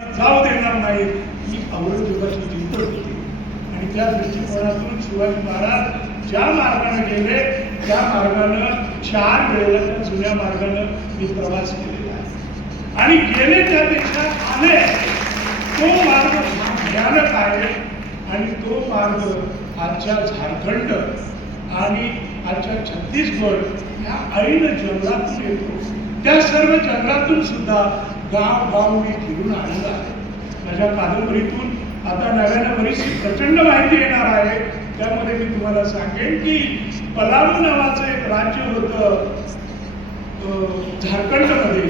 जाऊ देणार नाही ही औरंगजेबाची जिंकड होती. आणि त्या दृष्टिकोनातून शिवाजी महाराज ज्या मार्गाने गेले त्या मार्गानं 4 वेळेला त्या जुन्या मार्गानं मी प्रवास केलेला आहे. आणि गेले त्यापेक्षा आले तो मार्ग भयानक आहे. आणि तो मार्ग आजच्या झारखंड आणि आजच्या छत्तीसगड या ऐन जंगलातून येतो. त्या सर्व जंगलातून सुद्धा गाव मी फिरून आलेला आहे. माझ्या कादंबरीतून आता नव्यानं बरीचशी प्रचंड माहिती येणार आहे. त्यामध्ये मी तुम्हाला सांगेन की पलामू नावाचं एक राज्य होतं झारखंडमध्ये.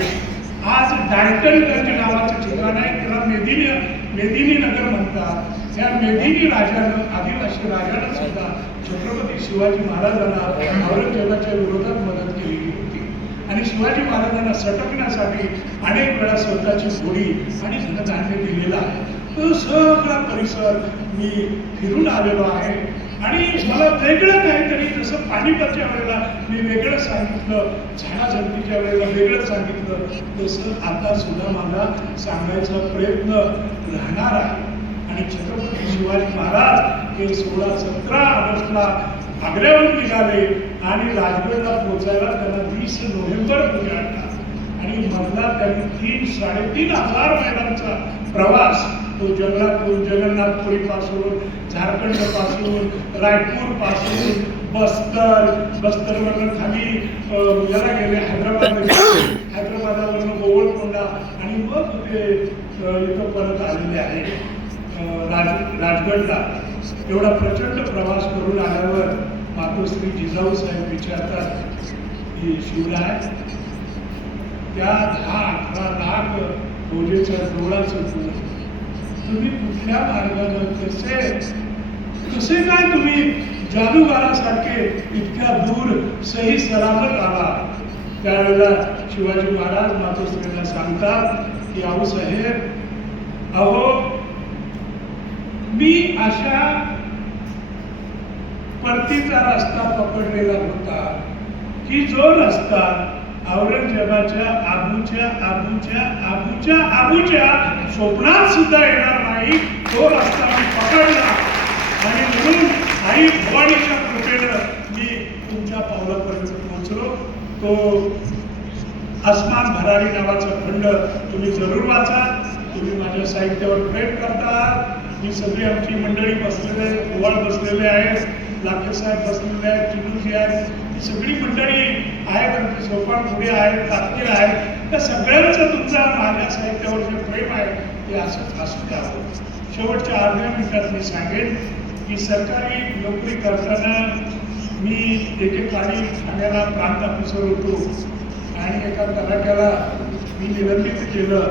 आज डाल्टनगंज नावाचं ठिकाण आहे, त्याला मेदिनी नगर म्हणतात. त्या मेदिनी राजानं, आदिवासी राजानं सुद्धा छत्रपती शिवाजी महाराजांना औरंगजेबाच्या विरोधात मदत केलेली होती. आणि शिवाजी महाराजांना सटकण्यासाठी अनेक वेळा स्वतःची घोडी आणि धनधान्य दिलेला आहे. तो सगळा परिसर मी फिरून आलेलो आहे. आणि मला वेगळं काहीतरी, जसं पानिपतच्या वेळेला मी वेगळं सांगितलं, झाडाझडतीच्या वेळेला वेगळं सांगितलं, तसं आता सुद्धा मला सांगायचा प्रयत्न राहणार आहे. आणि छत्रपती शिवाजी महाराज हे 16-17 ऑगस्टला आग्र्याहून निघाले आणि राजगडला पोहोचायला त्यांना 20 नोव्हेंबर पुणे आणला. आणि मधला त्यांनी 3-3.5 हजार मैलांचा प्रवास तो जंगलातून, जगन्नाथपुरीपासून, झारखंडपासून, रायपूरपासून, बस्तरवरनं खाली याला गेले हैदराबादावरनं गोवळकोंडा आणि मग ते इथं परत आलेले आहे राजगडला. एवढा प्रचंड प्रवास करून आल्यावर मातोश्री जिजाऊ साहेब विचारतात की शिवराय, त्या 10-11 लाख फौजेच्या डोळाचं तुम्ही कुठल्या मार्गानं कसे काय तुम्ही जादूगारासारखे इतक्या दूर सही सलामत आला? त्यावेळेला शिवाजी महाराज मातोश्रीला सांगतात की आऊसाहेब, अहो मी अशा परतीचा रस्ता पकडलेला होता की जो रस्ता औरंगजेबाच्या आबूच्या स्वप्नात सुद्धा येणार नाही, तो रस्ता मी पकडला. आणि म्हणून आई भवानीच्या कृपेनं मी तुमच्या पावलापर्यंत पोहोचलो. तो आसमान भरारी नावाचा खंड तुम्ही जरूर वाचा. तुम्ही माझ्या साहित्यावर प्रेम करता. ही सगळी आमची मंडळी बसलेले आहेत, ओवाळ बसलेले आहेत, लाखेसाहेब बसलेले आहेत, चिन्नूजी आहेत, ही सगळी मंडळी आहेत, आमची सोपान पुढे आहेत, तात्तीर आहेत. त्या सगळ्यांचं तुमचा माझ्या साहित्यावर जे प्रेम आहे ते असंच असू द्यावं. शेवटच्या अर्ध्या मिनिटात मी सांगेन की सरकारी नोकरी करताना मी एकेकाळी ठाण्याला प्रांत ऑफिसर होतो आणि एका तलाट्याला मी निलंबित केलं.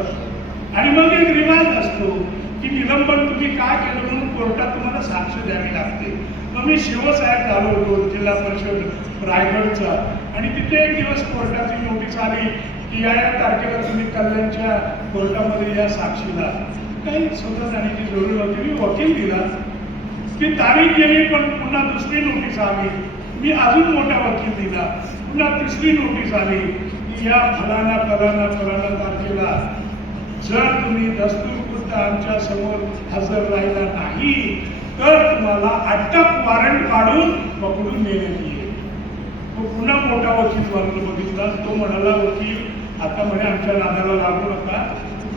आणि मग एक रिवाज असतो की निलंबन तुम्ही काय केलं म्हणून कोर्टात तुम्हाला साक्ष द्यावी लागते. मग मी शिवसाहेब झालो होतो जिल्हा परिषद रायगडचा. आणि तिथे एक दिवस कोर्टाची नोटीस आली की या तारखेला तुम्ही कल्याणच्या कोर्टामध्ये या साक्षीला. काही स्वतः जाण्याची जरूर नव्हती. मी वकील दिला, ती तारीख गेली, पण पुन्हा दुसरी नोटीस आली. मी अजून मोठा वकील दिला, पुन्हा तिसरी नोटीस आली की या फलाना तारखेला जर तुम्ही दस्तूरपुरता आमच्या समोर हजर राहिला नाही तर तुम्हाला अटक वॉरंट काढून पकडून नेण्यात येईल. तो पुन्हा मोठा वकील वर्ग बघितला. तो म्हणाला, वकील आता म्हणे आमच्या नादाला लागू नका,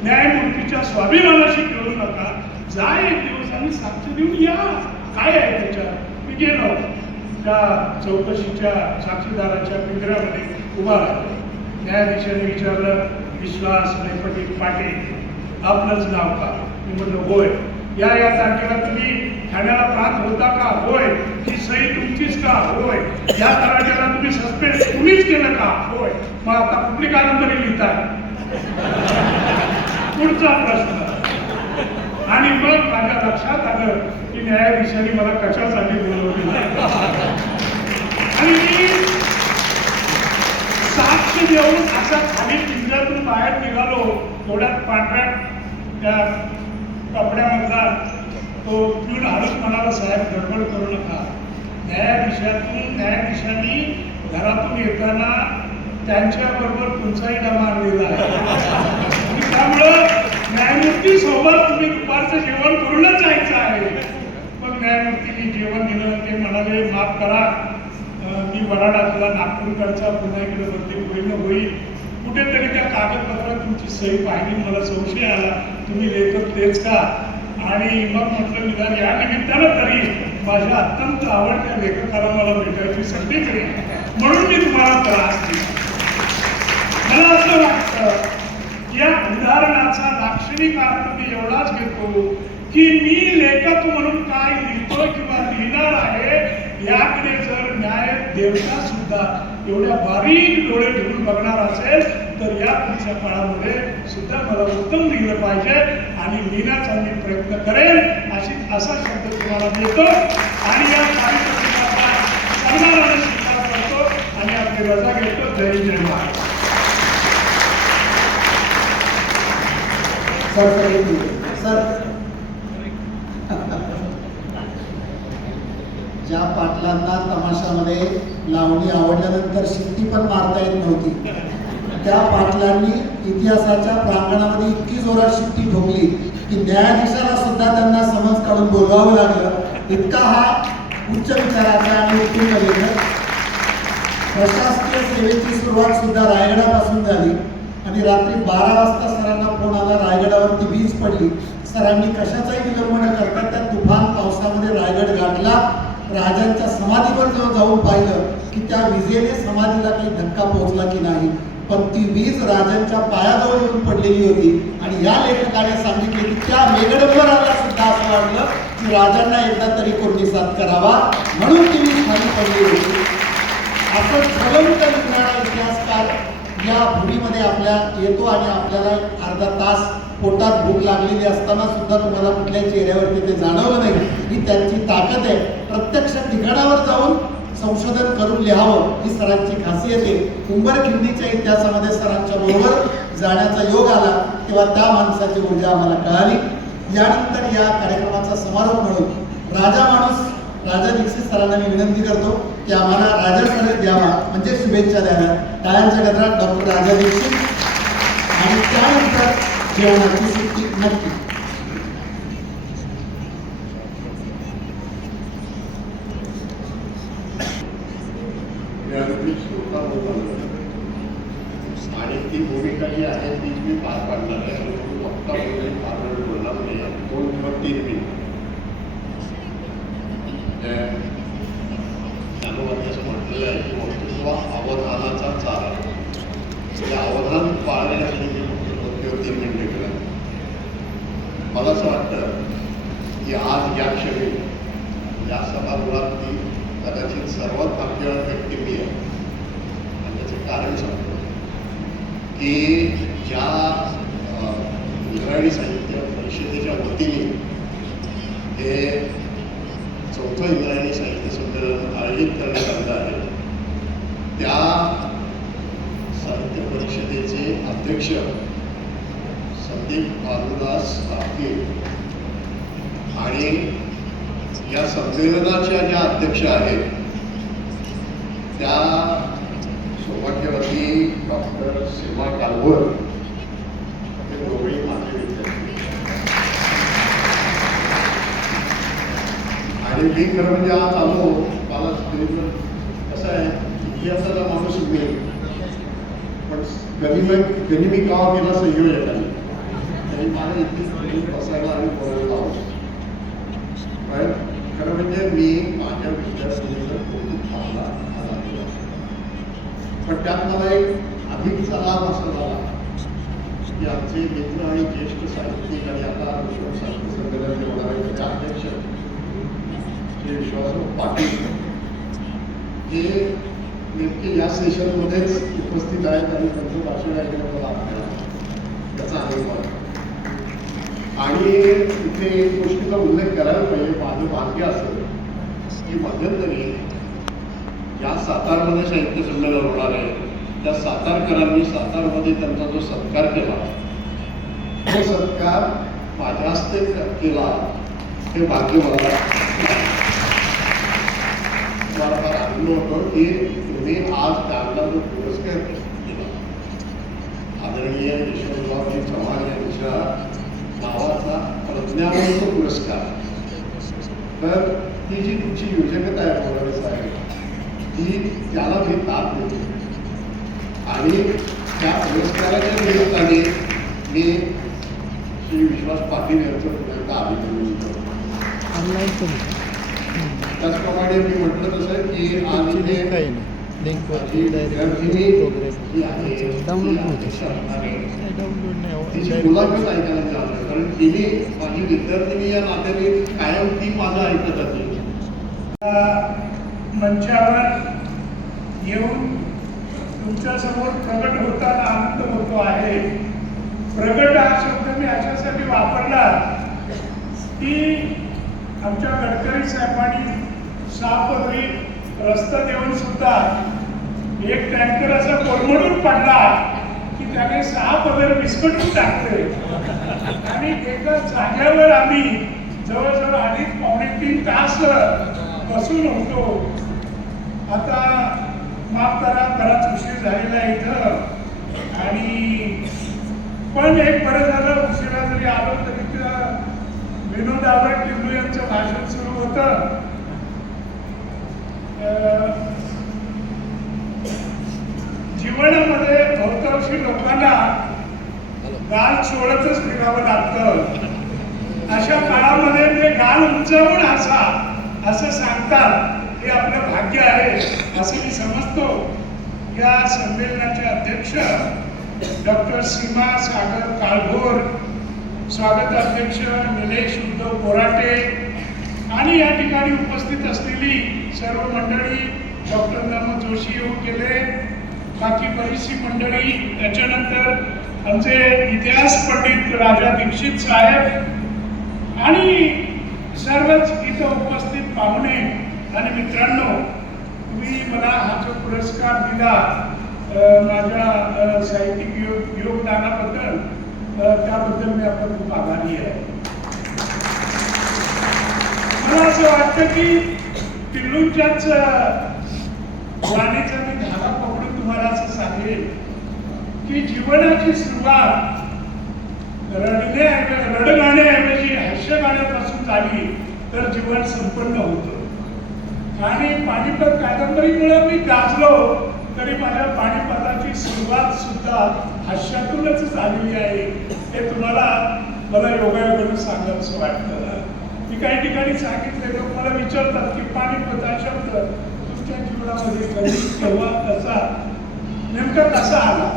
न्यायमूर्तीच्या स्वाभिमानाशी खेळू नका, जा एक दिवस आणि साक्ष देऊन या, काय आहे त्याच्यात. मी गेलो, त्या चौकशीच्या साक्षीदाराच्या पिंजऱ्यामध्ये उभा राहिलो. न्यायाधीशाने विचारलं, विश्वास नैपटी पाटील आपलंच नाव का? मी म्हटलं होय. या तारखेला तुम्ही ठाण्याला प्रांत होता का? होय. ही सही तुमचीच का? होय. या तलाट्याला तुम्ही सस्पेंड तुम्हीच केलं का? होय. मग आता कुठली कादंबरी लिहिताय? पुढचा प्रश्न. आणि मग माझ्या लक्षात आलं की न्यायाधीशांनी मला कशासाठी बोलवलेलं. आणि मी साक्ष देऊन असा खाली पिंजऱ्यातून बाहेर निघालो. थोड्यात पांढऱ्या त्या कपड्यामधला तो पिऊन हळूच म्हणाला, साहेब गडबड करू नका. न्यायाधीशांनी घरातून येताना त्यांच्याबरोबर तुमचाही डबा आणलेला आहे. त्यामुळं न्यायमूर्ती सोबत तुम्ही दुपारचं जेवण करूनच जायचं आहे. पण न्यायमूर्तींनी जेवण दिलं. ते म्हणाले माफ करा, मी वडाळ्यातला नागपूरकडचा पुन्हा इकडे बदली होईल. कुठेतरी त्या कागदपत्रात तुमची सही पाहिली, मला संशय आला तुम्ही लेखक तेच का. आणि मग म्हटलं निदान या निमित्तानं तरी माझ्या अत्यंत आवडत्या लेखकाला मला भेटायची संधी मिळेल म्हणून मी तुम्हाला त्रास दिला. मला असं वाटतं या उदाहरणाचा लाक्षणिक अर्थ मी एवढाच घेतो की मी लेखक म्हणून काय लिहितो किंवा लिहिणार आहे याकडे जर न्याय देवता सुद्धा एवढ्या बारीक डोळे ठेवून बघणार असेल तर या पुढच्या काळामध्ये सुद्धा मला उत्तम लिहिलं पाहिजे आणि लिहिण्याचा मी प्रयत्न करेन असा शब्द तुम्हाला देतो आणि या कार्यक्रमाचा सन्मानाने स्वीकार करतो आणि आपली रजा घेतो. जय जय महाराज. सर ज्या पाटलांना तमाशामध्ये लावणी आवडल्यानंतर शिट्टी पण मारता येत नव्हती त्या पाटलांनी इतिहासाच्या प्रांगणामध्ये इतकी जोरात शिट्टी ठोकली की न्यायाधीशाला सुद्धा त्यांना समज काढून बोलवावं लागलं. इतका हा उच्च विचाराचा आणि उत्तुंग लेखक. प्रशासकीय सेवेची सुरुवात सुद्धा रायगडापासून झाली आणि रात्री 12 वाजता सरांना फोन आला, रायगडावरती वीज पडली. सरांनी कशाचाही विलंब न करता त्या तुफान पावसामध्ये रायगड गाठला. राजांच्या समाधीवर जाऊन पाहिलं की त्या विजेने समाधीला काही धक्का पोहोचला की नाही, पण ती वीज राजांच्या पायाजवळ येऊन पडलेली होती. आणि या लेखकाने सांगितले की त्या मेघडंबराला सुद्धा असं वाटलं की राजांना एकदा तरी कोणी साथ करावा म्हणून ती वीज खाली पडली होती. असं ज्वलंत लिहिणारा इतिहासकार या भूमीमध्ये आपल्या येतो आणि आपल्याला अर्धा तास पोटात भूक लागलेली असताना सुद्धा तुम्हाला कुठल्या चेहऱ्यावरती ते जाणवलं नाही. ही त्यांची ताकद आहे. प्रत्यक्ष ठिकाणावर जाऊन संशोधन करून लिहावं ही सरांची खासियत आहे. उंबरखिंडीच्या इतिहासामध्ये सरांच्या बरोबर जाण्याचा योग आला तेव्हा त्या माणसाची ऊर्जा आम्हाला कळाली. यानंतर या कार्यक्रमाचा समारोप म्हणून राजा माणूस राजा दीक्षित सरांना मी विनंती करतो की आम्हाला राजा सर द्यावा म्हणजे शुभेच्छा द्याव्या. टाळ्यांच्या गजरात डॉक्टर राजा दीक्षित आणि त्यानंतर जेवणाची सुट्टी नक्की. आणि ती भूमिका जी आहे ती मी पार पाडणार आहे. वक्ता वगैरे फार वेळ बोलणार नाही, 2 किंवा 3 मिनिट. त्यामध्ये असं म्हटलेलं आहे की वक्तृत्व अवधानाचा चारा. त्या अवधान पाळण्यासाठी मी वक्तृत्व किंवा 3 मिनिटे केलं. मला असं वाटतं की आज या क्षणी या सभागृहातली कदाचित सर्वात भाग्यवान व्यक्ती मी आहे. आणि त्याचं कारण सांगतो की ज्या इंद्रायणी साहित्य परिषदेच्या वतीने हे 4थं इंद्रायणी साहित्य संमेलन आयोजित करण्यात आलं आहे त्या साहित्य परिषदेचे अध्यक्ष संदीप बालुदास आपटे आणि या संमेलनाच्या ज्या अध्यक्ष आहेत त्या सौभाग्यवती डॉक्टर सीमा कालवर हे दोघेही माझे विद्यार्थी. आणि मी खरं म्हणजे आज आलो मला कसं आहे इतिहासाचा माणूस मिळेल पण कधी मी गावा गेला संयोजकाने तरी मला इथे बसायला आणि बोलायला आवडतं. पण खरं म्हणजे मी माझ्या विद्यार्थ्यांचं कौतुक थांबला पण त्यात मला एक अधिकचा लाभ असा झाला की आमचे मित्र आणि ज्येष्ठ साहित्यिक आणि आता विश्व साहित्य संमेलनाचे होणारे अध्यक्ष श्री विश्वासराव पाटील हे नेमके या सेशनमध्येच उपस्थित आहेत आणि त्यांचं भाषण ऐकलं मला त्याचा अनुभव आहे. आणि इथे एक गोष्टीचा उल्लेख करायला पाहिजे. माझं भाग्य असेल की मध्यंतरी या सातारमध्ये साहित्य संमेलन होणार आहे त्या सातारकरांनी सातारमध्ये त्यांचा जो सत्कार केला तो सत्कार माझ्या हस्ते केला हे भाग्य मला फार आनंद होतो की तुम्ही आज त्यांना जो पुरस्कार दिला आदरणीय यशवंतरावजी चव्हाण यांच्या नावाचा प्रज्ञावंत पुरस्कार. तर ती जी तुमची योजकता आहे फडणवीस साहेब, ती त्याला मी ताप देतो आणि त्या पुरस्काराच्या निमित्ताने मी श्री विश्वास पाटील यांचं पुन्हा अभिनंदन करतो. त्याचप्रमाणे मी म्हटलं तसं की आज इथे माझी विद्यार्थिनी जी आहे ती अपेक्षा असणारे तिची मुलाखत ऐकायला चाललं, कारण तिने माझी विद्यार्थिनी या नात्याने कायम ती माझं ऐकत होती. मंचावर येऊन तुमच्यासमोर प्रगट होताना आनंद होतो आहे. प्रगट हा शब्द मी अशासाठी वापरला की आमच्या गडकरी साहेबांनी 6 पदरी रस्ता देऊन सुद्धा एक टँकर असा कोलमडून पडला की त्याने 6 पदर विस्कटून टाकले आणि एका जाग्यावर आम्ही जवळजवळ 2.5-3 तास बसून होतो. आता माफ करा, बराच उशीर झालेला आहे इथं, आणि पण एक बरं झालं, उशिरा जरी आलो तरी विनोद आवड टिल्लू यांचं भाषण सुरू होतं. जीवनामध्ये बहुतांशी लोकांना गाल सोडतच फिरावं लागतं. अशा काळामध्ये ते गाल उंचावून हसा असं सांगतात, हे आपलं भाग्य आहे असं मी समजतो. या संमेलनाचे अध्यक्ष डॉक्टर सीमा सागर काळभोर, स्वागत अध्यक्ष निलेश उद्धव कोराटे आणि या ठिकाणी उपस्थित असलेली सर्व मंडळी, डॉक्टर नम जोशी येऊन गेले, बाकी बरीचशी मंडळी, त्याच्यानंतर आमचे इतिहास पंडित राजा दीक्षित साहेब आणि सर्वच इथं उपस्थित पाहुणे आणि मित्रांनो, तुम्ही मला हा जो पुरस्कार दिला माझ्या साहित्यिक योगदानाबद्दल, त्याबद्दल मी आपला खूप आभारी आहे. मला असं वाटतं की टिल्लूंच्याच गाण्याचा मी धागा पकडून तुम्हाला असं सांगेन की जीवनाची सुरुवात रडगाण्याऐवजी हास्य गाण्यापासून झाली तर जीवन संपन्न होतं. आणि पानिपत कादंबरीमुळे मी गाजलो तरी माझ्या पानिपताची सुरुवात सुद्धा हास्यातूनच झालेली आहे. हे तुम्हाला मला योगायोगाने सांगावंसं वाटतं. मी काही ठिकाणी सांगितले, लोक मला विचारतात की पानिपत हा शब्द तुमच्या जीवनामध्ये कधी, केव्हा, कसा, नेमका कसा आला?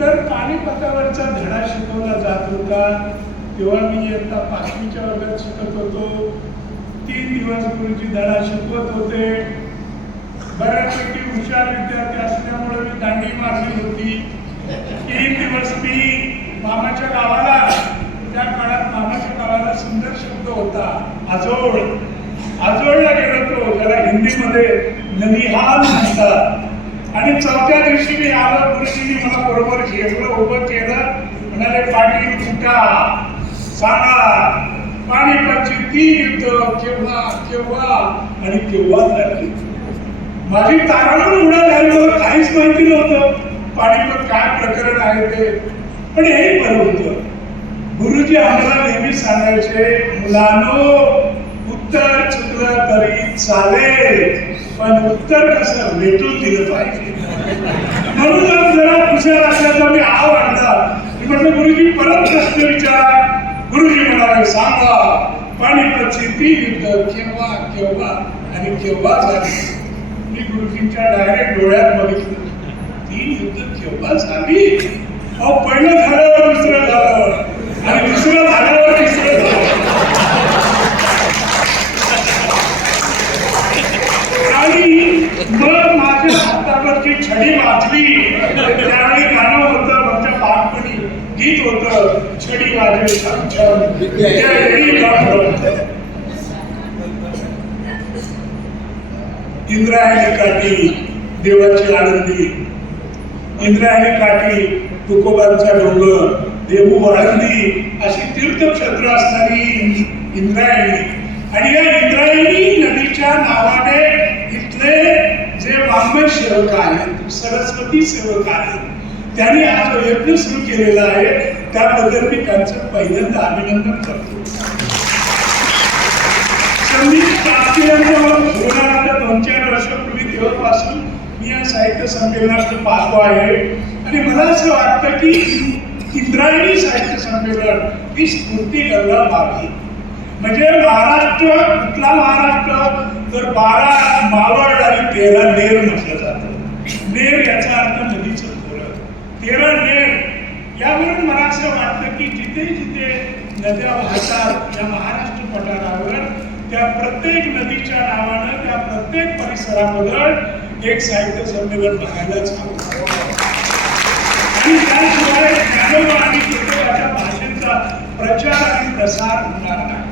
तर पानिपतावरचा धडा शिकवला जात होता तेव्हा मी इयत्ता 5वीच्या वर्गात शिकत होतो. 3 दिवस गुरुजी धडा शिकवत होते. बऱ्यापैकी हुशार विद्यार्थी असल्यामुळे मी दांडी मारली होती. 3 दिवस मी मामाच्या गावाला, त्या काळात मामाच्या गावाला सुंदर शब्द होता आजोळ. आजोळला गेलो होतो, ज्याला हिंदीमध्ये ननिहाल म्हणतात. आणि 4थ्या दिवशी मी आलो, गुरुजींनी मला बरोबर घेतलं, उभं केलं, म्हणाले पाटील उठा, सांगा पानिपतची 3 युद्ध केव्हा केव्हा आणि केव्हा झाली. माझी तारांबळ उडाली, मला काहीच माहिती नव्हतं पानिपत काय प्रकरण आहे ते. पण हे बरं होतं, गुरुजी आम्हाला नेहमी सांगायचे, मुलांनो उत्तर चुकलं तरी चालेल पण उत्तर कसं भेटून दिलं पाहिजे. म्हणून जरा हुशार असल्याचा मी आव आणला. मी म्हटलं गुरुजी परत प्रश्न विचारा. गुरुजी म्हणाले सांगा पानिपतची 3 युद्ध केव्हा केव्हा आणि केव्हा झाली. मी गुरुजींच्या डायरेक्ट डोळ्यात बघितलं. 3 युद्ध केव्हा झाली? अहो पहिलं झाल्यावर दुसरं झालं आणि दुसरं झाल्यावर तिसरं झालं. आणि मग माझ्या हातावरची छडी वाजली. त्यावेळी गाणं होतं, माझ्या बालपणी गीत होतं, छडी वाजली छम छम इंद्रायणी काठी देवाची आनंदी, इंद्रायणी काठी तुकोबांचा डोंगर, देहू आळंदी अशी तीर्थक्षेत्र असणारी इंद्रायणी. आणि या इंद्रायणी नदीच्या नावाने इथले जे वाङ्मय सेवक आहेत, सरस्वती सेवक आहेत, त्यांनी हा जो यज्ञ सुरू केलेला आहे त्याबद्दल मी त्यांचं पहिल्यांदा अभिनंदन करतो. संदीप कापसे यांचा मला फोन आला होता 2-4 वर्षापूर्वी, तेव्हापासून मी या साहित्य संमेलनात पाहतो आहे आणि मला असं वाटतं की इंद्रायणी साहित्य संमेलन ही स्फूर्ती गंगा व्हावी. म्हणजे महाराष्ट्र, कुठला महाराष्ट्र, तर 12 मावळ आणि 13 नेर म्हटलं जातं. नेर याचा अर्थ नदीचं खोरं, 13 नेर. यावरून मला असं वाटतं की जिथे जिथे नद्या वाहतात या महाराष्ट्र पठारावर, त्या प्रत्येक नदीच्या नावानं त्या प्रत्येक परिसरामध्ये एक साहित्य संमेलन बघायलाच हवं. आणि त्याशिवाय ज्ञानोबा आणि ज्योतिबाच्या भाषेचा प्रचार आणि प्रसार होणार नाही.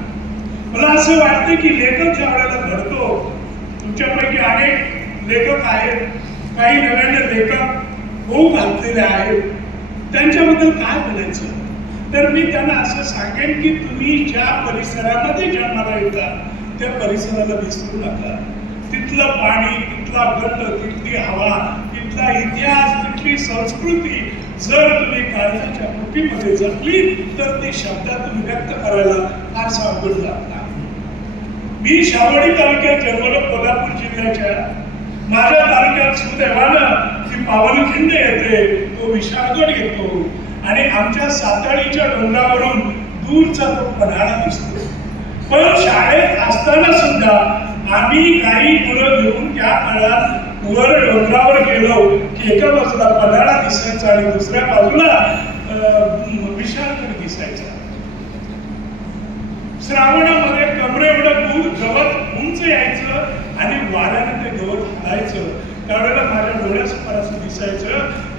मला असं वाटतं की लेखक ज्या वेळेला घडतो, तुमच्यापैकी अनेक लेखक आहेत, काही नव्याने लेखक होऊ घातलेले आहेत, त्यांच्याबद्दल काय बोलायचं, तर मी त्यांना असं सांगेन की तुम्ही ज्या परिसरामध्ये जन्माला येता त्या परिसराला विसरू नका. तिथलं पाणी, तिथला गंध, तिथली हवा, तिथला इतिहास, तिथली संस्कृती जर तुम्ही काळजाच्या कुटीमध्ये जपली तर ती शब्दात तुम्ही व्यक्त करायला फार अवघड जात नाही. मी शावडी तालुक्यात जन्मलो, कोल्हापूर जिल्ह्याच्या. माझ्या तालुक्यात सुदैवानं ती पावनखिंड येते, तो विशाळगड येतो आणि आमच्या साताळीच्या डोंगरावरून दूरचा तो पन्हाळा दिसतो. पण शाळेत असताना सुद्धा आम्ही काही मुलं घेऊन त्या काळात वर डोंगरावर गेलो की एका बाजूला पन्हाळा दिसायचा आणि दुसऱ्या बाजूला विशाळगड दिसायचा. श्रावणामध्ये कमरे एवढं दूर गवत उंच यायचं आणि वाऱ्याने ते गवत हलायचं. त्यावेळेला माझ्या डोळ्यासमोर असं दिसायचं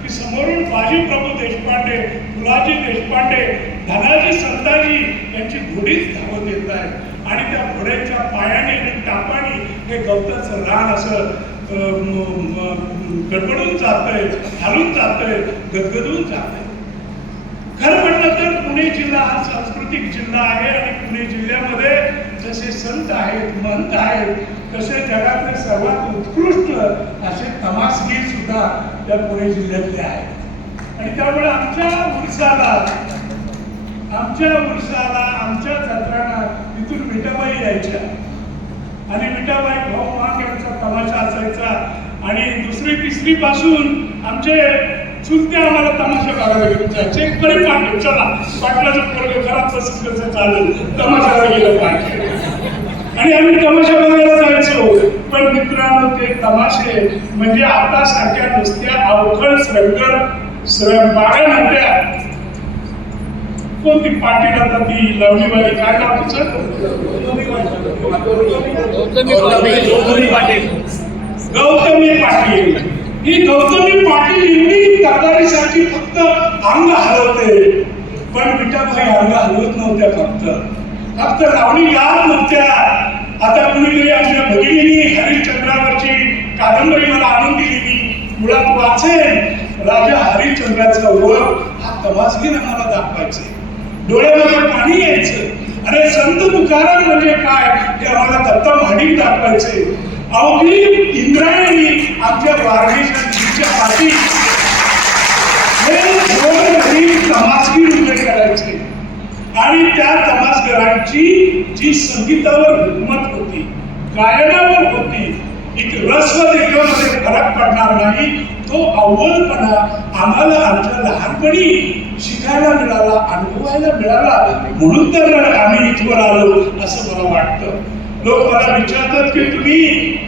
की समोरून बाजी प्रभू देशपांडे, फुलाजी देशपांडे, धनाजी संताजी यांची घोडीच धावत येत आहे आणि त्या घोड्यांच्या पायाने आणि टापाने हे गवताचं रान असं गडबडून जातंय, हलून जातंय, गदगदून जातंय. खरं म्हटलं तर पुणे जिल्हा हा सांस्कृतिक जिल्हा आहे आणि पुणे जिल्ह्यामध्ये जसे संत आहेत, महंत आहेत, तसे जगातले सर्वात उत्कृष्ट असे तमासगीर सुद्धा त्या पुणे जिल्ह्यातले आहेत. आणि त्यामुळे आमच्या उरसाला, आमच्या जत्रांना तिथून विठाबाई यायच्या आणि विठाबाई भाऊ मांग यांचा तमाशा असायचा आणि 2री-3री पासून आमचे चुलते आम्हाला तमाशा बघायला घेऊन जायचे. एक बरी पाठ, चला पाटलाचं पोरग घरात बसून कसं चालेल, तमाशाला गेलं पाहिजे आणि आम्ही तमाशा बघायला जायचो. पण मित्रांनो, ते तमाशे म्हणजे आता सारख्या नुसत्या अवखळ बागा नव्हत्या. कोणती पाटील आता ती लवणीवाली, काय नाव तिचं, गौतमी पाटील. ही गौतमी पाटील एवढी तक्रारीसाठी फक्त अंग हलवते, पण विठाबाई अंग हलवत नव्हत्या, फक्त लावणी याद नव्हत्या. आता कुणीतरी आमच्या भगिनींनी हरिश्चंद्रावरची कादंबरी मला आणून दिली. मी मुळात वाचेन राजा हरिश्चंद्राचा वर हा तमासगीर आम्हाला दाखवायचे, डोळ्यामध्ये पाणी यायचं. अरे संत तुकाराम म्हणजे काय हे आम्हाला दत्त महाडिक दाखवायचे. अवघी इंद्रायणी आमच्या वारणेच्या नदीच्या पाठी तमासगीर उभे करायचे आणि त्या तमासगरांची जी संगीतावर हुकूमत होती, गायनावर होती, एक रस्व देवामध्ये फरक पडणार नाही, तो अव्वलपणा आम्हाला आमच्या लहानपणी शिकायला मिळाला, अनुभवायला मिळाला. म्हणून तर आम्ही इथवर आलो असं मला वाटतं. लोक मला विचारतात की तुम्ही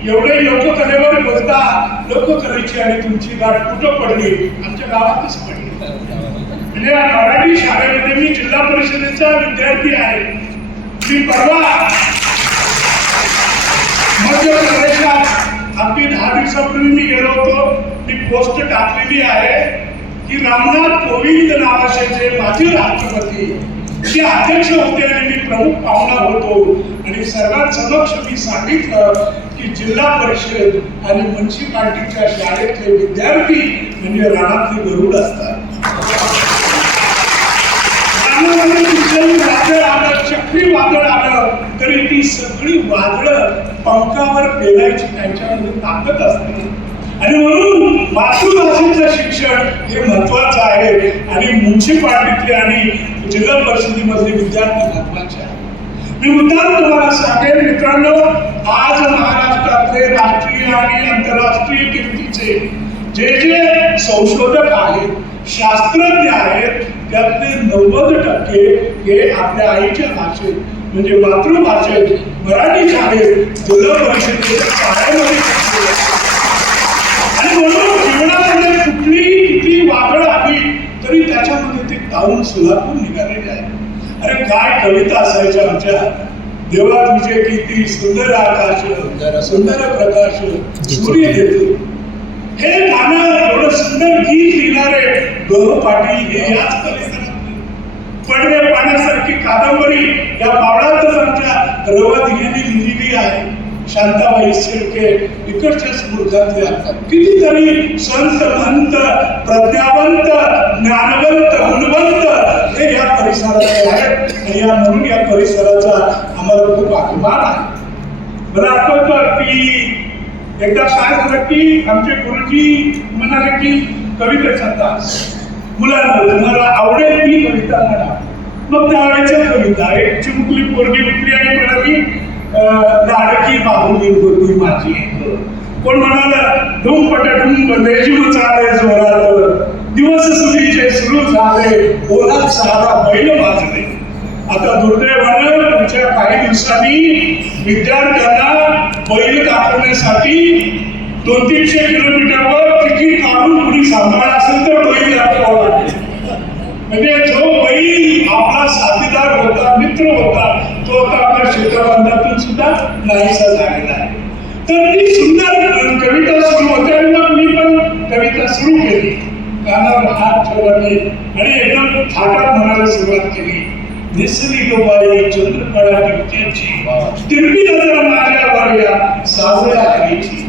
एवढे लोककलेवर बोलता, लोककलेची आणि तुमची गाठ कुठं पडली? आमच्या गावातच पडली. म्हणजे मराठी शाळेमध्ये मी जिल्हा परिषदेचा विद्यार्थी आहे. मी परवा मध्य प्रदेशात अगदी 10 दिवसापूर्वी मी गेलो होतो. मी पोस्ट टाकलेली आहे की रामनाथ कोविंद नावाचे जे माजी राष्ट्रपती ते अध्यक्ष होते आणि मी प्रमुख पाहुणा होतो आणि सर्वांसमक्ष मी सांगितलं की जिल्हा परिषद आणि म्युन्सिपाल्टीच्या शाळेतले विद्यार्थी म्हणजे रानातले गरुड असतात. वादळ आलं, चक्रीवादळ आलं तरी ती सगळी वादळं पंखावर पेलायची त्यांच्यामध्ये ताकद असते. आणि म्हणून मातृभाषेचं शिक्षण हे महत्वाचं आहे आणि म्युन्सिपालिटीतले आणि जिल्हा परिषदेमधले विद्यार्थी महत्वाचे आहेत. मी मुद्दाम तुम्हाला सांगेन मित्रांनो, आज महाराष्ट्रातले राष्ट्रीय आणि आंतरराष्ट्रीय कीर्तीचे जे जे संशोधक आहेत, शास्त्रज्ञ आहेत, त्यातले 90% हे आपल्या आईच्या भाषेत म्हणजे मातृभाषेत मराठी शाळेत जिल्हा परिषदेच्या शाळेमध्ये शिकले. आणि म्हणून जीवनामध्ये कुठलीही किती वादळ आली तरी त्याच्यामध्ये ते ताऊन सुलाखून निघालेले आहे. अरे काय कविता असायच्या आमच्या, देवा तुझे किती सुंदर आकाश सुंदर प्रकाश सूर्य देतो. हे गाणं एवढं सुंदर गीत लिहिणारे गहू पाटील हे याच कलेत. पडवे पाण्यासारखी कादंबरी या पावलातच आमच्या रवा यांनी लिहिलेली आहे. शांताबाई शेळके इकडच्या स्फूर्तातल्या कितीतरी संत महंत प्रज्ञावंत ज्ञानवंत गुणवंत हे या परिसराचे आहेत आणि या म्हणून या परिसराचा आम्हाला खूप अभिमान आहे. मला आठवतं की एकदा काय झालं की आमचे गुरुजी म्हणाले की कवितेचा तास, मुलांना तुम्हाला आवडेल ती कविता म्हणा. मग त्यावेळेच्या कविता एक चिमुकली पोरगी उठली आणि म्हणाली लाडकी बाहुली होती माझी. कोण म्हणाला ढुंपटढुंप लेझीम चाले जोरात, दिवस सुरीचे सुरू झाले ओला सारा बैल वाजले. आता दुर्दैवानं पुढच्या काही दिवसांनी विद्यार्थ्यांना बैल दाखवण्यासाठी 200-300 किलोमीटरवर तिकीट काढून कुणी सांभाळ असेल तर बैल दाखवावं लागेल. म्हणजे जो बैल आपला साथीदार होता, मित्र होता, तो आता आपल्या क्षेत्रबंधातून सुद्धा नाहीसा झालेला आहे. तर ती सुंदर कविता सुरू होते आणि मग मी पण कविता सुरू केली. कानावर हात ठेवला आणि एकदम थाटात म्हणायला सुरुवात केली. निसर्ग बाई चंद्रकळा टिपक्याची, तिरपी नजर माझ्यावर या साजऱ्या हरीची.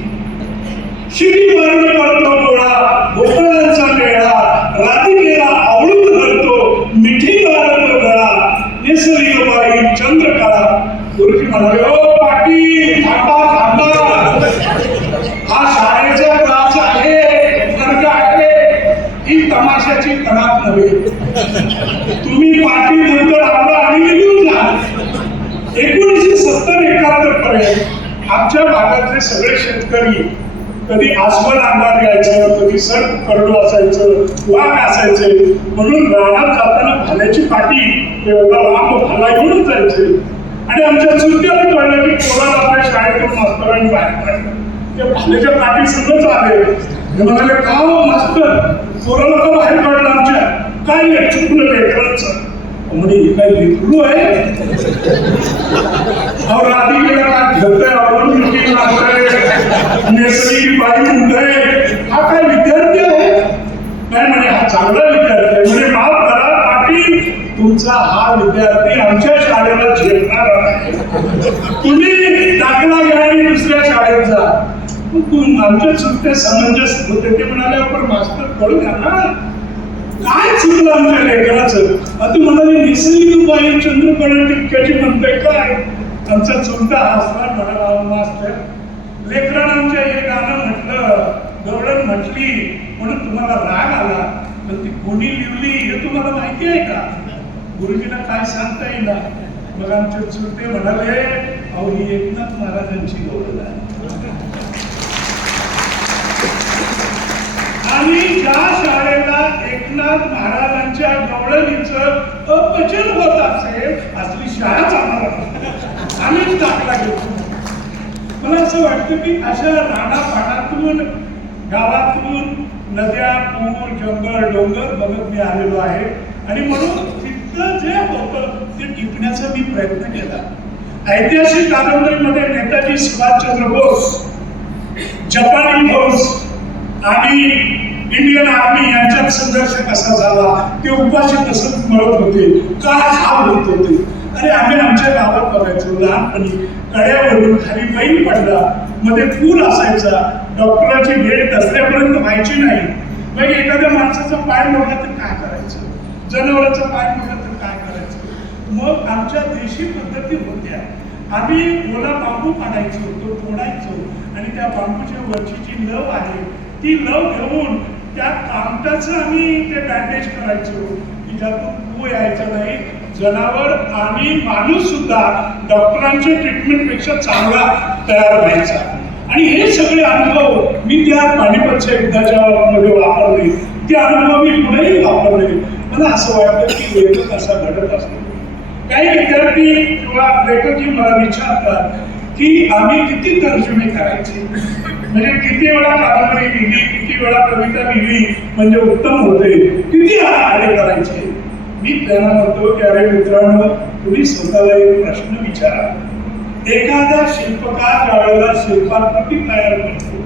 शिडी मारून पडतो डोळा भोपळांचा मेळा, राधिकेला आवडून धरतो मिठी मारतो गळा. निसर्ग बाई चंद्रकळा. गुरुजी म्हणाले ओ पाटील थांबा थांबा, हा शाळेचा क्लास आहे, वर्ग आहे, ही तमाशाची कणात नव्हे. तुम्ही पाटील नंतर आला आणि निघून जा. 1970-71 पर्यंत आमच्या भागातले सगळे शेतकरी कधी अस्वल अंगात घ्यायचं, कधी सर्प करडू असायचं, वाघ असायचे, म्हणून रानात जाताना भाल्याची पाटी एवढा लांब भाला घेऊन जायचे. आणि आमच्या चुलत्याला कळलं की पोराला आपल्या शाळेतून मास्तरांनी बाहेर काढलं. ते भाल्याच्या पाठी सगळंच आले. हे म्हणाले का मास्तर पोराला का बाहेर काढलं आमच्या? काय नाही चुकलं लेकरांचं. म्हणजे हे काय लेकरू आहे? अहो राधिकेला काय घेतोय आवडून मिटिंग लागतंय, नैसर्गिक बाई म्हणतोय, हा काय विद्यार्थी आहे? नाही म्हणे हा चांगला विद्यार्थी आहे. म्हणजे माफ करा पाटील, तुमचा हा विद्यार्थी आमच्या शाळेला झेपणार आहे. तुम्ही दाखला घ्या आणि दुसऱ्या शाळेत जा. आमच्या चुकते समंजस होते. ते म्हणाले आपण मास्तर कळू द्या ना, काय चुकलं आमच्या लेकराचं? आता म्हणाले निसर्ग बाई चंद्रकळा टिपक्याची म्हणतोय काय? आमचा चुलता हसला म्हणाला मास्तर लेकरानं आमच्या हे गाणं म्हटलं, गवळण म्हटली म्हणून तुम्हाला राग आला, पण ती कोणी लिहिली हे तुम्हाला माहिती आहे का? गुरुजींना काय सांगता येईल. मग आमचे चुलते म्हणाले अहो ही एकनाथ महाराजांची गवळण आहे. आणि ज्या शाळेला एकनाथ महाराजांच्या गवळणीचं अपचन होत असेल असली शाळा चालणार आम्हीच दाखला घेतो. मला असं वाटतं की अशा राणापाडातून गावातून नद्या पूर जंगल डोंगर बघत मी आलेलो आहे आणि म्हणून तिथं जे होतं ते टिपण्याचा मी प्रयत्न केला. ऐतिहासिक कादंबरीमध्ये नेताजी सुभाषचंद्र बोस, जपानी फौज आणि इंडियन आर्मी यांच्यात संघर्ष कसा झाला, ते उपाशी कसं मरत होते, काय हाल होत होते. अरे आम्ही आमच्या गावात बघायचो लहानपणी, कड्यावरून खाली बैल पडला, मध्ये पूल असायचा, डॉक्टराची भेट दसऱ्यापर्यंत व्हायची नाही. मग एखाद्या माणसाचा पाय मोडला तर काय करायचं, जनावराचा पाय मोडला तर काय करायचं. मग आमच्या देशी पद्धती होत्या. आम्ही ओला बांबू काढायचो, तो तोडायचो आणि त्या बांबूच्या वरची जी लव आहे ती लव घेऊन त्या कामटाचं आम्ही ते बँडेज करायचो की ज्यातून तू यायचा नाही. जनावर आणि माणूस सुद्धा डॉक्टरांच्या ट्रीटमेंट पेक्षा चांगला तयार व्हायचा. आणि हे सगळे अनुभव मी त्या पानिपतच्या युद्धाच्या मध्ये वापरले. ते अनुभव मी पुढेही वापरले. मला असं वाटतं की लेखक असा घडत असतो. काही विद्यार्थी किंवा लेखकही मला विचारतात की आम्ही किती तर्जुमे करायचे, म्हणजे किती वेळा कादंबरी लिहिली, किती वेळा कविता लिहिली म्हणजे उत्तम होते, किती आकडे करायचे. मी त्यांना म्हणतो की अरे मित्रांनो, तुम्ही स्वतःला एक प्रश्न विचारा. एखादा शिल्पकार ज्यावेळेला शिल्पाकृती तयार करतो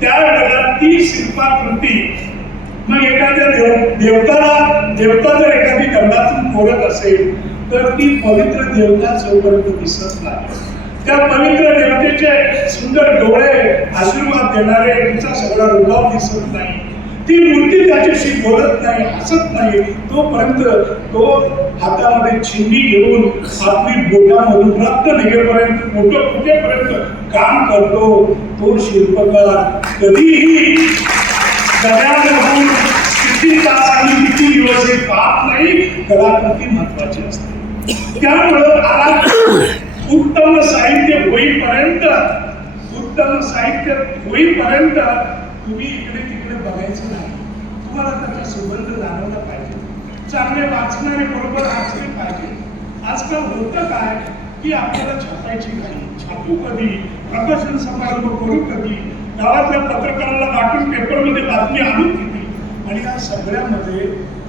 त्यावेळेला ती शिल्पाकृती मग एखाद्या देवता जर एखादी दंडातून फोडत असेल तर ती पवित्र देवता जोपर्यंत दिसत नाही, त्या पवित्र देवतेचे सुंदर डोळे आशीर्वाद देणारे तिचा सगळा रुबाब दिसत नाही, ती मूर्ती त्याच्याशी बोलत नाही, हसत नाही, तोपर्यंत तो हातामध्ये छिंडी घेऊन आपली बोटामधून रक्त निघेपर्यंत बोटं फुटेपर्यंत काम करतो. तो शिल्पकार कधीही गड्यात राहून किती तास आणि किती दिवस हे पाहत नाही. कलाकृती महत्वाची असते. त्यामुळं उत्तम साहित्य होईपर्यंत तुम्ही इकडे तिकडे बघायचं नाही. तुम्हाला त्याचा सुगंध जाणवला पाहिजे. चांगले वाचणारे बरोबर वाचले पाहिजे. आजकाल होतं काय की आपल्याला छापायची घाई, छापू कधी, प्रकाशन समारंभ करू कधी, गावातल्या पत्रकाराला वाटून पेपरमध्ये बातमी आणून किती, आणि या सगळ्यामध्ये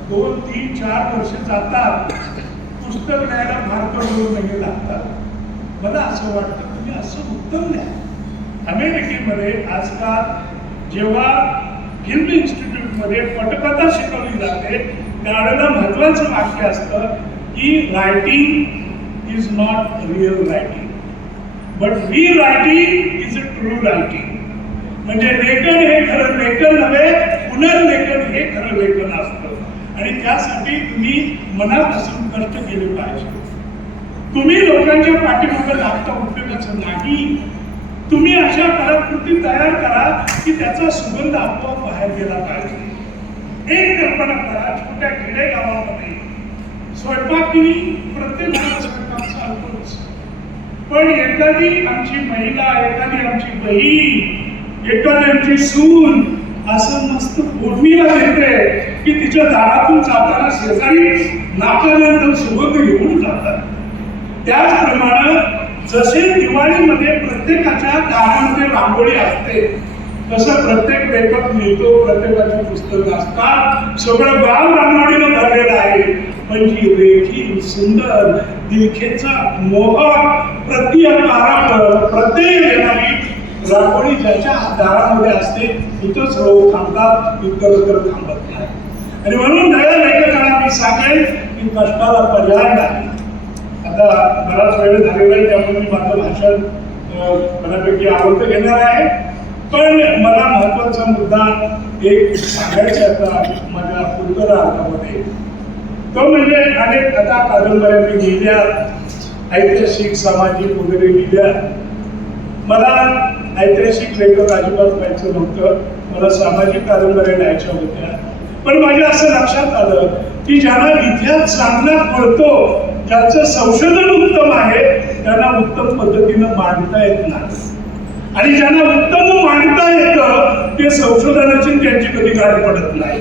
2, 3, 4 वर्ष जातात. पुस्तक लिहायला फार 2 महिने लागतात. मला असं वाटतं तुम्ही असं उत्तम लिहा. अमेरिकेमध्ये आजकाल जेव्हा फिल्म इन्स्टिट्यूटमध्ये पटकथा शिकवली जाते त्यावेळेला महत्वाचं वाक्य असतं की writing is not real writing but rewriting is a true writing. म्हणजे लेखन हे खरं लेखन नव्हे, पुनर्लेखन हे खरं लेखन असतं. आणि त्यासाठी तुम्ही मनापासून कष्ट केले पाहिजे. तुम्ही लोकांच्या पाठीमागे लागता उपयोगाचं नाही. तुम्ही अशा कलाकृती तयार करा की त्याचा सुगंध आपोआप बाहेर गेला पाहिजे. एक कल्पना करा, छोट्या खेडेगावामध्ये स्वयंपाकी प्रत्येक घरात स्वयंपाक चालतोच, पण एखादी आमची महिला, एखादी आमची बहीण, एखादी आमची सून असं मस्त फोडणीला देते की तिच्या दारातून जाताना शेजारी नाकानंतर सुगंध घेऊन जातात. त्याचप्रमाणे जसे दिवाळीमध्ये प्रत्येकाच्या दारामध्ये रांगोळी असते तसं प्रत्येक लेखक लिहितो, प्रत्येकाची पुस्तकं असतात, सगळं गाव रांगोळीनं भरलेलं आहे. पण जी रेखीव, सुंदर, दिलखेचा, मोहक, प्रत्यय देणारी रांगोळी ज्याच्या दारामध्ये असते तिथंच लोक थांबतात, इतरत्र थांबत नाही. आणि म्हणून नव्या लेखकांना मी सांगेन की कष्टाला पर्याय नाही. आता बराच वेळ झालेला आहे त्यामुळे मी माझं भाषण बऱ्यापैकी आवडतं घेणार आहे. पण मला महत्वाचा मुद्दा एक सांगायचा आता माझ्या उत्तरार्धामध्ये, तो म्हणजे अनेक कथा कादंबऱ्या मी लिहिल्या, ऐतिहासिक, सामाजिक वगैरे लिहिल्या. मला ऐतिहासिक लेखक अजिबात व्हायचं नव्हतं, मला सामाजिक कादंबऱ्या लिहायच्या होत्या. पण माझ्या असं लक्षात आलं की ज्यांना इतिहास चांगला कळतो, ज्याचं संशोधन उत्तम आहे, त्यांना उत्तम पद्धतीनं मांडता येत नाही. आणि ज्यांना उत्तम मांडता येतं ते संशोधनाची त्यांची कधी गाठ पडत नाही.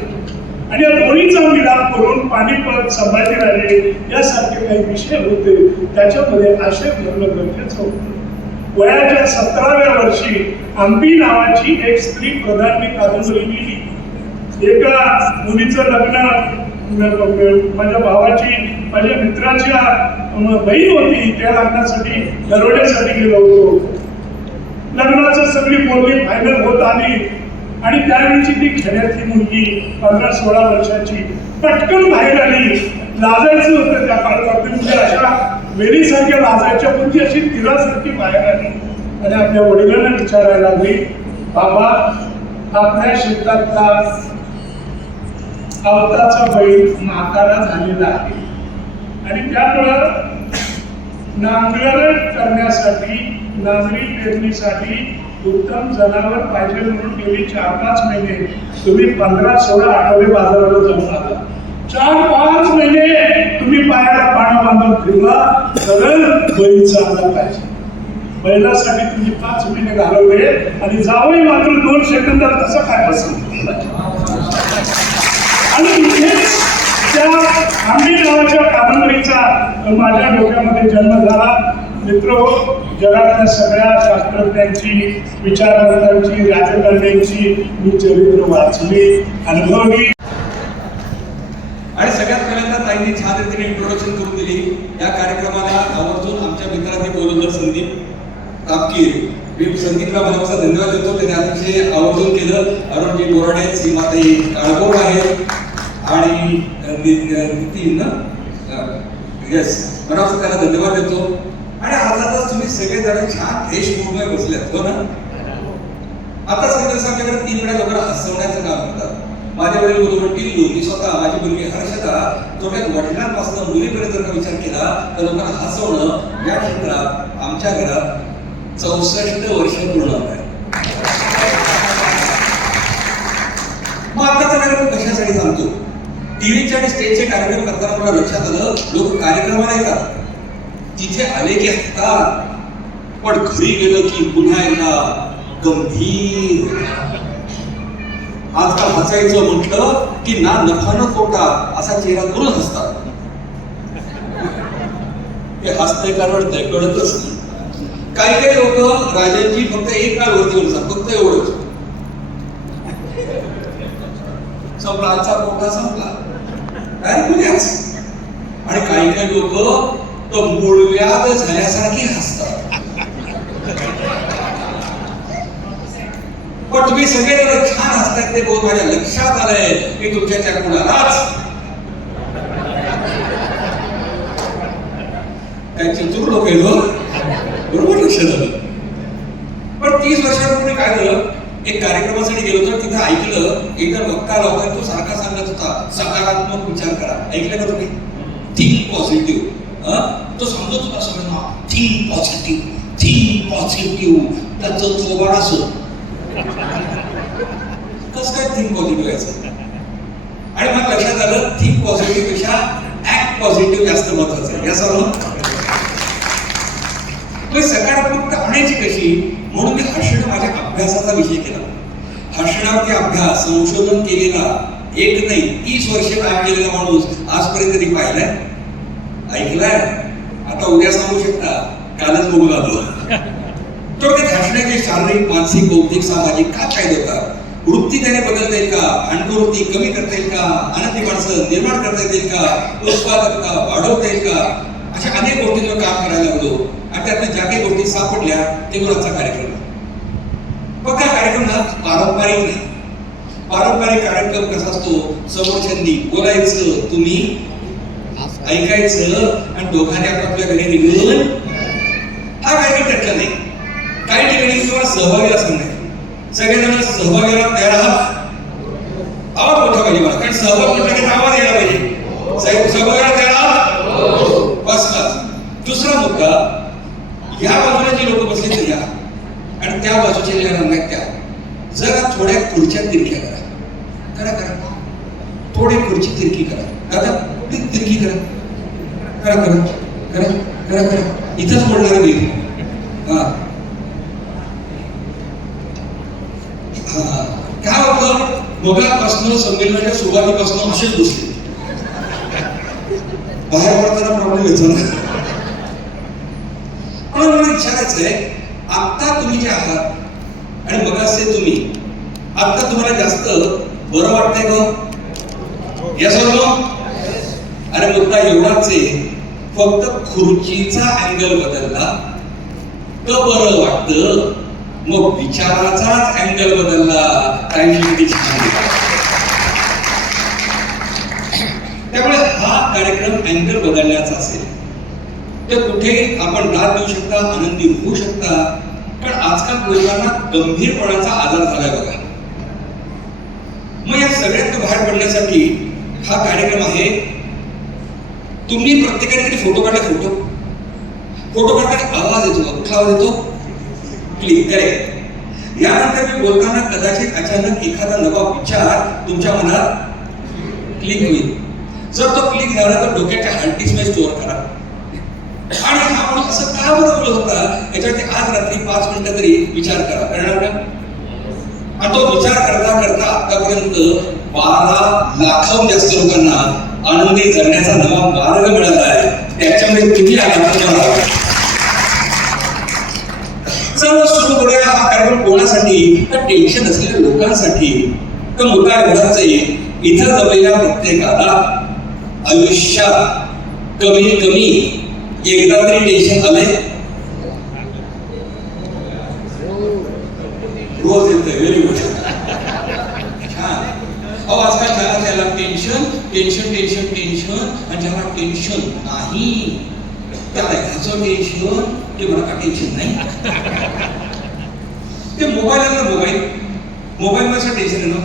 आणि या दोन्हीचा मिलाप करून पानिपत, संभाजीराजे यासारखे काही विषय होते त्याच्यामध्ये आशय भरणं गरजेचं होतं. वयाच्या 17व्या वर्षी अंबी नावाची एक स्त्री प्रधान मी कादंबरी लिहिली. एका मुलीचं लग्न माझ्या भावाची, माझ्या मित्राच्या बहीण होती, त्या लग्नासाठी दरोड्यासाठी गेलो होतो. लग्नाचं सगळी बोलणी फायनल होत आली आणि त्यावेळीची ती खेड्यातली मुलगी 15-16 वर्षाची पटकन बाहेर आली. लाजायचं होतं त्या काळात, म्हणजे अशा वेलीसारख्या लाजायच्या, पण ती अशी तिरासारखी बाहेर आली आणि आपल्या वडिलांना विचारायला लागली, बाबा आपल्या शेतातला आवताचा बैल म्हातारा झालेला आहे आणि त्यामुळं नांगरण करण्यासाठी, नांगरी पेरणीसाठी उत्तम जनावर पाहिजे म्हणून गेली 4-5 महिने तुम्ही 15-16 आठवडे बाजाराला जाऊन आला. 4-5 महिने तुम्ही पायाला पानं बांधून फिरला. सगळं बैल चालला पाहिजे. बैलासाठी तुम्ही 5 महिने घालवले आणि जावई मात्र 2 सेकंदात कसं काय बसलं. आणि इथेच त्या आंबी नावाच्या कादंबरीचा माझ्या डोक्यामध्ये जन्म झाला. मित्र, जगातल्या सगळ्या शास्त्रज्ञांची, विचारवंतांची, राजकारण्यांची मी चरित्र वाचली, अनुभवली. आणि सगळ्यात पहिल्यांदा ताईंनी छान रीतीने इंट्रोडक्शन करून दिली. या कार्यक्रमाला आवर्जून आमच्या मित्रांनी बोलवलं संदीप रामकीर. मी संदीपला मनापासून धन्यवाद देतो. त्याने अतिशय आवर्जून केलं. अरुणजी बोराडे, सीमाताई काळगोळ आहेत आणि नितीन येस, मनापासून त्याला धन्यवाद देतो. आणि अर्थातच तुम्ही सगळेजण छान फ्रेश मूडमध्ये बसल्यात, हो ना. आता सगळं आमच्याकडे 3 वेळा लोकांना हसवण्याचं काम करतात. माझ्या वडील मुलं टिल्लू, मी स्वतः, माझी मुलगी हर्षदा, थोड्यात वडिलांपासून मुलीपर्यंत जर का विचार केला तर लोकांना हसवणं या क्षेत्रात आमच्या घरात 64 वर्ष पूर्ण होत आहे. मग आताचा कार्यक्रम कशासाठी सांगतो? टीव्हीचे आणि स्टेजचे कार्यक्रम करताना मला लक्षात आलं, लोक कार्यक्रमाला येतात, तिथे आले की असतात, पण घरी गेलं की पुन्हा एकदा गंभीर. आजकाल हसायचं म्हटलं की ना नफा न तोटा असा चेहरा करून हसतात. ते हसतंय का रडतंय कळतच नाही. काही काही लोक राजांची फक्त एक काळ वरती बोलतात, फक्त एवढंच. संपला आजचा पोटा संपला काय बोलायच. आणि काही काही लोक तो मूळव्याध झाल्यासारखी हसतात. पण तुम्ही सगळे छान हसतात ते बहुत माझ्या लक्षात आलंय की तुमच्या त्या कुणालाच काय चतुर लोक आहेत, बरोबर लक्षात आलं. पण 30 वर्षापूर्वी काय झालं, एक कार्यक्रमासाठी गेलो तर तिथे ऐकलं, एकदा वक्ता आला होता, तो सारखा सांगत होता सकारात्मक विचार करा. ऐकलं का तुम्ही? Think positive. तो समजत होता सगळ्यांना, थिंक पॉझिटिव्ह, थिंक पॉझिटिव्ह. त्याचं थोबाड असं कसं काय थिंक पॉझिटिव्ह व्हायचं. आणि मला लक्षात आलं, थिंक पॉझिटिव्ह पेक्षा ऍक्ट पॉझिटिव्ह जास्त महत्वाचं आहे. या सर्व सकारात्मकता आणायची कशी, म्हणून मी हर्षण माझ्या अभ्यासाचा विषय केला. हर्षणावरती अभ्यास संशोधन केलेला एक नाही 30 वर्ष काम केलेला माणूस आजपर्यंत तरी पाहिलाय, ऐकलाय. आता उद्या सांगू शकता, कालच बघून आलो. तर ते हसण्याचे शारीरिक, मानसिक, बौद्धिक, सामाजिक काय फायदे होतात. वृत्ती त्याने बदलता येईल का, भांडवृत्ती कमी करता येईल का, आनंदी माणसं निर्माण करता येतील का, उत्पादकता वाढवता येईल का, अशा अनेक गोष्टींवर काम करायला लागलो. आणि त्यातल्या ज्या काही गोष्टी सापडल्या ते आजचा कार्यक्रम. पण त्या कार्यक्रमात पारंपरिक नाही. पारंपरिक कार्यक्रम कसा असतो, समोरच्यांनी बोलायचं, तुम्ही ऐकायचं आणि दोघांनी आपल्या घरी निघून. हा कार्यक्रम त्यातला नाही. काही ठिकाणी तुम्हाला सहभागीला सांगणार, सगळेजण सहभागीला तयार आहात. आवाज मोठा पाहिजे मला, कारण सहभाग म्हटलं आवाज यायला पाहिजे. सहभागीला तयार आहात, बस बस. दुसरा मुद्दा, या बाजूला जी लोक बसले तरी आणि त्या बाजूच्या ज्या रंगात त्या जरा थोड्या खुर्च्या तिरक्या करा. करा करा, थोडी खुर्ची तिरकी करा. दादा तिरकी करा, करा करा करा करा करा. इथंच बोलणार मी. हा हा, काय होतं, मगापासून संमेलनाच्या सुरुवातीपासून असेच बसले. बाहेर पडताना प्रॉब्लेम येतो ना. पण मला विचारायचंय, आता तुम्ही जे आहात आणि मगाचे तुम्ही, आता तुम्हाला जास्त बरं वाटतंय का? या सर्व अरे मुद्दा एवढाच आहे, फक्त खुर्चीचा अँगल बदलला तर बरं वाटतं. मग विचाराचाच अँगल बदलला काही छान. त्यामुळे हा कार्यक्रम अँगल बदलण्याचा असेल तर कुठे आपण दाद देऊ शकता, आनंदी होऊ शकता. कारण आजकाल लोकांना गंभीरपणाचा आजार झालाय बघा. मग या सगळ्यात बाहेर पडण्यासाठी हा कार्यक्रम आहे. तुम्ही प्रत्येकाने कधी फोटो काढले, फोटो काढताना आवाज येतो, कुठला आवाज येतो? Click correct. यानंतर मी बोलताना कदाचित अचानक एखादा नवा विचार तुमच्या मनात क्लिक होईल. जर तो क्लिक झाला तर डोक्याच्या हार्ड डिस्क मध्ये स्टोअर करा. आणि हा माणूस असं का बरं बोलत होता याच्यावरती आज रात्री 5 मिनिटं तरी विचार करा. करणार का? आणि तो विचार करता करता आतापर्यंत 12 लाखाहून जास्त लोकांना आनंदी जगण्याचा नवा मार्ग मिळाला आहे. त्याच्यामध्ये तुम्ही आनंद मला चला सुरू करूया. हा कार्यक्रम कोणासाठी? तर टेन्शन असलेल्या लोकांसाठी. तर मुद्दा एवढाच आहे, इथं जमलेल्या प्रत्येकाला आयुष्यात कमीत कमी एकदा तरी टेन्शन आलंय. रोज येतंय. Very good. छान. अहो आजकाल ज्याला त्याला टेन्शन टेन्शन टेन्शन टेन्शन आणि ज्याला टेन्शन नाही त्याला ह्याचं टेन्शन ते मला का टेन्शन नाही. ते मोबाईल मोबाईलचं टेन्शन आहे ना.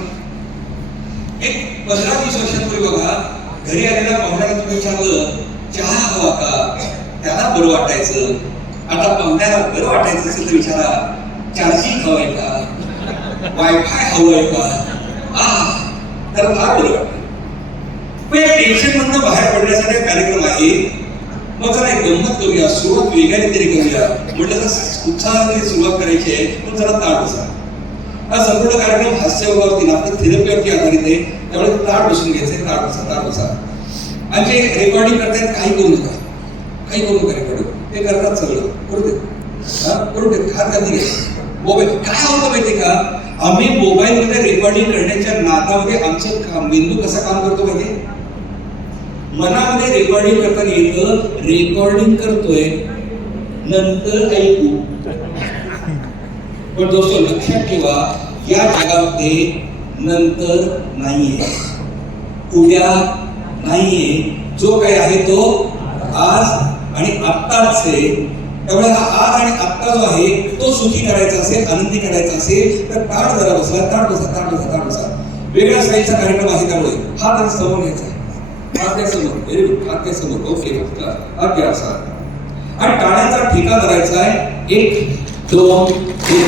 एक 15-20 वर्षांपूर्वी बघा, घरी आलेल्या पाहुण्याला तुम्ही विचारलं चहा हवा का, त्याला बरं वाटायचं. आता पाहुण्याला बरं वाटायचं असेल तर विचारा चार्जिंग हवंय का, वायफाय हवंय का, तर फार बरं वाटतं. पण या टेन्शन मधनं बाहेर पडण्यासाठी एक कार्यक्रम आहे. मग जरा एक गंमत करूया, सुरुवात वेगळ्या रीतीने करूया. म्हटलं तर उत्साहाने सुरुवात करायची आहे, पण जरा ताट बसा. हा संपूर्ण कार्यक्रम हास्यावरती आपल्या थेरपीवरती आधारित आहे. त्यामुळे ताट बसून घ्यायचंय. ताट बसा. आणि जे रेकॉर्डिंग करतायत काही करू नका रेकॉर्डिंग. ते करतात सगळं. करू दे. हात खाली घ्या. मोबाईल काय होतं माहितीये का, आम्ही मोबाईलमध्ये रेकॉर्डिंग करण्याच्या नादामध्ये आमचं मेंदू कसा काम करतो माहितीये. मनामध्ये रेकॉर्डिंग करताना येतं, रेकॉर्डिंग करतोय नंतर ऐकू. पण दोस्तो लक्षात ठेवा, या जगामध्ये नंतर नाहीये, उद्या नाहीये. जो काही आहे तो आज आणि आत्ताच आहे. त्यामुळे हा आज आणि आत्ता जो आहे तो सुखी करायचा असेल, आनंदी करायचा असेल तर ताट जरा बसला. ताट बसा. वेगळ्या स्टाईलचा कार्यक्रम आहे. त्यामुळे हात समोर घ्यायचा. हात त्या समोर. Very good. हात त्या समोर. ओके. हात घ्या असा. आणि टाळ्यांचा ठेका धरायचा आहे. 1 2 3